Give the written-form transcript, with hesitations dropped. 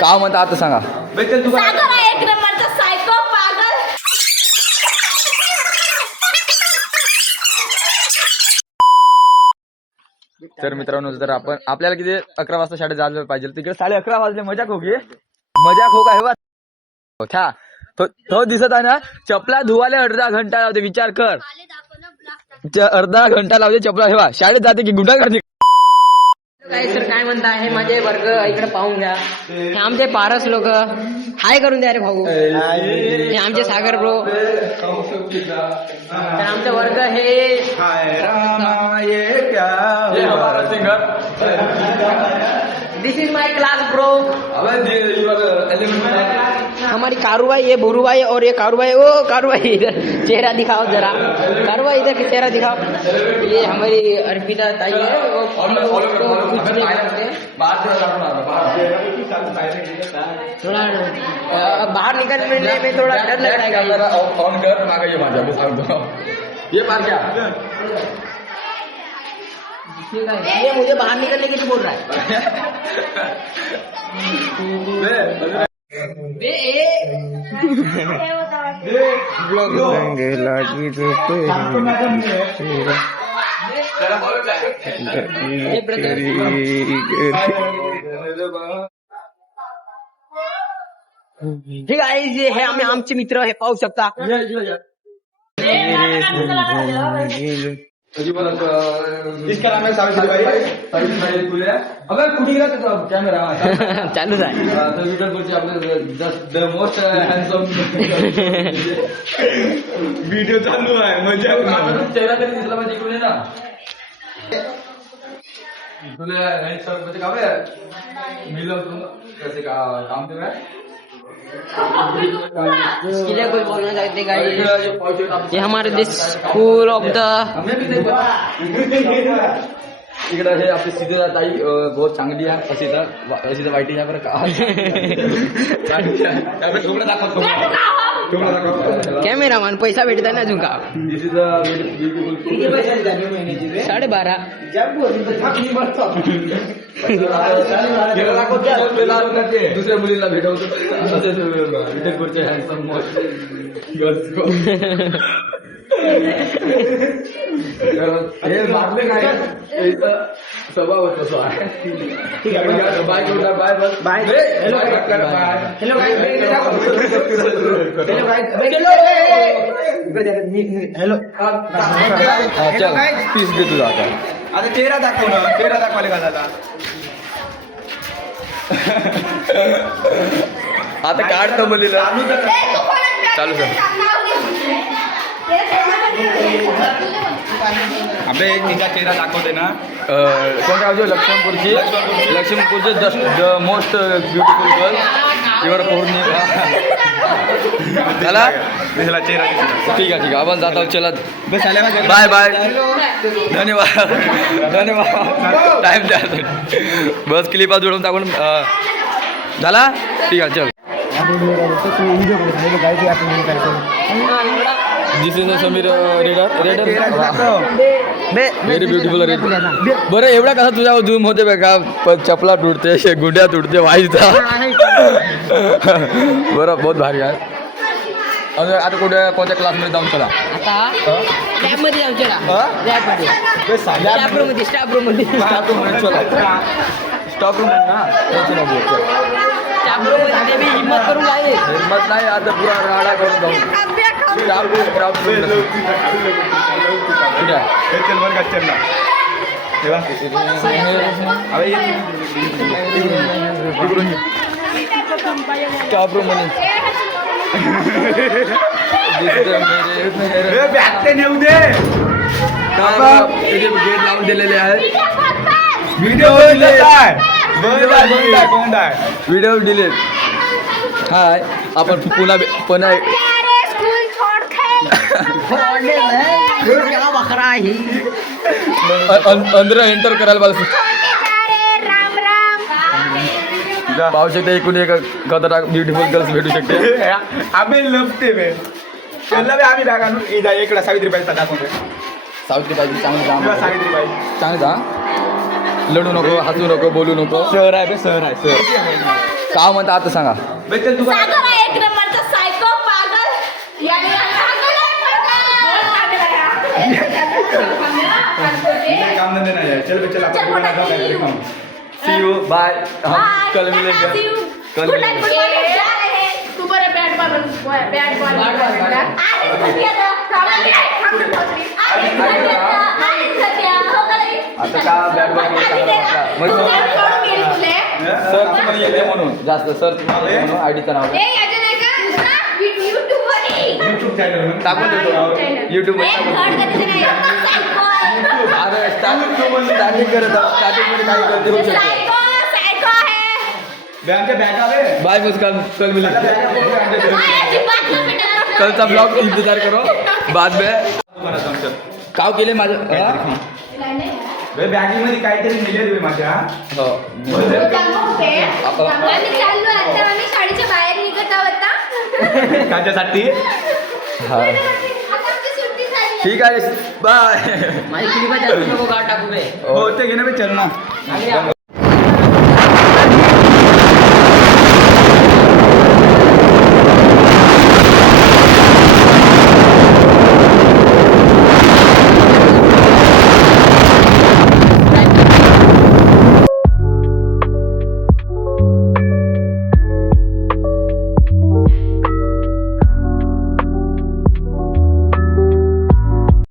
का म्हणता आता सांगा. तर मित्रांनो जर आपण आपल्याला किती 11 वाजता शाळेत जायला पाहिजे तिकडे 11:30 वाजले मजाक हो की मजाक हो का हे छा तो दिसत आहे ना चपला धुवाले अर्धा घंटा लावते विचार कर अर्धा घंटा लावते चपला ठेवा शाळेत जाते की गुंडा करते. काय सर काय म्हणता हे माझे वर्ग इकडे पाहून घ्या. हे आमचे पारस लोक हाय करून द्या रे भाऊ. हे आमचे सागर ब्रो. तर आमचा वर्ग हे दिस इज माय क्लास ब्रो. हमारी कारूबाई ये बोरूबाई और ये कारूबाई ओ कारूबाई इधर चेहरा दिखाओ जरा. कारूबाई इधर चेहरा दिखाओ. ये हमारी अर्पिता ताई है वो थोड़ा बाहर निकलने में थोड़ा डर लग रहा है. ऑन कर मागा ये माझ्या ये पार क्या ये मुझे बाहर निकलने के लिए बोल रहा है. ठीक आहे जे हे आम्ही आमचे मित्र हे पाहू शकता. कॅमेरा चालूच आहे. मोस्ट हँडसम व्हिडिओ चालू आहे मजा चेहरा तरी दिसला म्हणजे इकडून ना तुला म्हणजे का मिळव कैसे काम ते काय इसके लिए कोई बोलना चाहते गाइस ये हमारे दिस स्कूल ऑफ द इकडे हे आपली सिद्धता ताई बहुत चांगली आहे अशी तर वाईट आहे बरं का. कॅमेरामॅन पैसा भेटता ना अजून का 12.5 दुसऱ्या मुलीला भेटवतो विठ्ठलपूरचे हँडसम हे मारले काय स्वभाव तसं आहे. Bye bye bye hello hello चल पीस दे तुझा आता चेहरा दाखव ना चेहरा दाखवाले का दादा आता काढतो मुलीला चालू कर. आपले एक तिचा चेहरा दाखवते ना कोणत्या गावचे लक्ष्मीपूरचे the most beautiful girl your Pournima चला चेहरा ठीक आहे आपण जात आहोत. चला बाय बाय धन्यवाद टाइम द्या बस क्लिपा जोडून टाकून झाला ठीक आहे चल. This is Sameer rider very beautiful rider. बरं एवढा कसा तुझ्यावर झूम होते बघा चपला तुटते गुंड्या तुटते वाईचा बरं बहुत भारी आहे. आता कुठे कोणत्या क्लासमध्ये जाऊन चला आता लॅबमध्ये जाऊ. चला स्टाफ रूम मध्ये चला स्टॉप रूम ना हिम्मत करून जाईल. हिम्मत नाही आता पुरा राडा करून जाऊ स्टॉप रूम मध्ये नेऊ दे गेट लावून दिलेले आहेत. Video delete. हाय आपण पुन्हा अंदर एंटर करायला पाहिजे. पाहू शकते एकूण एक खतरनाक ब्युटिफुल गर्ल्स भेटू शकते. आम्ही लपते आम्ही बॅग आणून इकडे सावित्रीबाईचा दाखवतो. सावित्रीबाई चांगलं सावित्रीबाई चांगलं लढू नको हसू नको बोलू नको शहर आहे बे शहर आहे शहर का म्हणता आता सांगा बे चल तू सागर आहे एक नंबरचा सायको पागल याने पागल काम धंदे नाही आहे चल बे चल चल, आपण मोठा see you. See you bye हम कल मिलेंगे कल गुड नाइट मिलेंगे जा रहे हैं तू बरे बैट बॉल बैट बॉल अरे सत्या आता का बॅट बॉल सर तुम्हाला येते म्हणून जास्त सर तुम्हाला येते म्हणून आयडीचं नाव YouTube चॅनल टाकून देतो युट्यूब अरे स्टार्टिंग करत स्टार्टिंग मध्ये काय करते होऊ शकते बे आमच्या बॅग आले बाय मुस्कान कल मिलेंगे कल कलचा ब्लॉग इंतजार करो बाद में काव केले माझं बे बॅगेमध्ये काहीतरी नेले बे माझ्या हो आम्ही शाळेच्या बाहेर निघत आहोत ना. त्याच्यासाठी हा आता आमची सुट्टी झाली. ठीक आहे बाय माझी किती नको गाठ टाकू बे हो ते घेणं बे चल ना